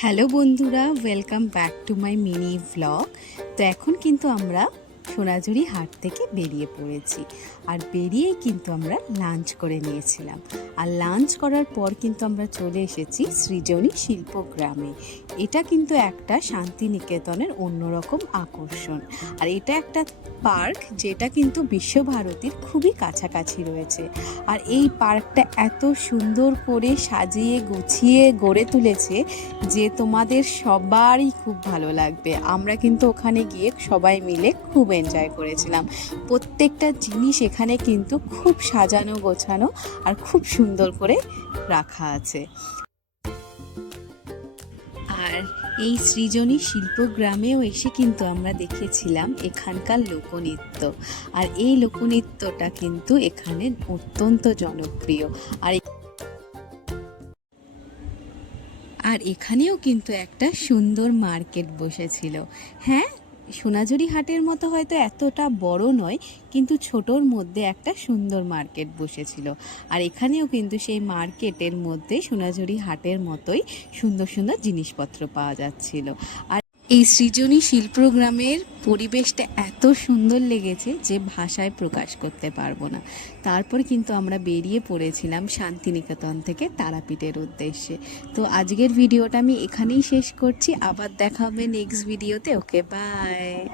Hello বন্ধুরা, welcome back to my mini vlog. তো এখন কিন্তু আমরা সোনাঝুরি হাট থেকে বেরিয়ে পড়েছি, আর বেরিয়েই কিন্তু আমরা লাঞ্চ করে নিয়েছিলাম। আর লাঞ্চ করার পর কিন্তু আমরা চলে এসেছি সৃজনী শিল্পগ্রামে। এটা কিন্তু একটা শান্তিনিকেতনের অন্যরকম আকর্ষণ। আর এটা একটা পার্ক যেটা কিন্তু বিশ্বভারতীর খুবই কাছাকাছি রয়েছে। আর এই পার্কটা এত সুন্দর করে সাজিয়ে গুছিয়ে গড়ে তুলেছে যে তোমাদের সবারই খুব ভালো লাগবে। আমরা কিন্তু ওখানে গিয়ে সবাই মিলে খুব এনজয় করেছিলাম। প্রত্যেকটা জিনিস এখানে কিন্তু খুব সাজানো গোছানো আর খুব সুন্দর করে রাখা আছে। আর এই সৃজনী শিল্পগ্রামেও এসে কিন্তু আমরা দেখেছিলাম এখানকার লোকনৃত্য। আর এই লোকনৃত্যটা কিন্তু এখানে অত্যন্ত জনপ্রিয়। আর এখানেও কিন্তু একটা সুন্দর মার্কেট বসেছিল। হ্যাঁ, সোনাঝুরি হাটের মতো হয়তো এতটা বড় নয়, কিন্তু ছোটোর মধ্যে একটা সুন্দর মার্কেট বসেছিল। আর এখানেও কিন্তু সেই মার্কেটের মধ্যে সোনাঝুরি হাটের মতোই সুন্দর সুন্দর জিনিসপত্র পাওয়া যাচ্ছিল। আর এই সৃজনী শিল্পগ্রামের পরিবেশটা এত সুন্দর লেগেছে যে ভাষায় প্রকাশ করতে পারবো না। তারপর কিন্তু আমরা বেরিয়ে পড়েছিলাম শান্তিনিকেতন থেকে তারাপীঠের উদ্দেশ্যে। তো আজকের ভিডিওটা আমি এখানেই শেষ করছি। আবার দেখা হবে নেক্সট ভিডিওতে। ওকে, বাই।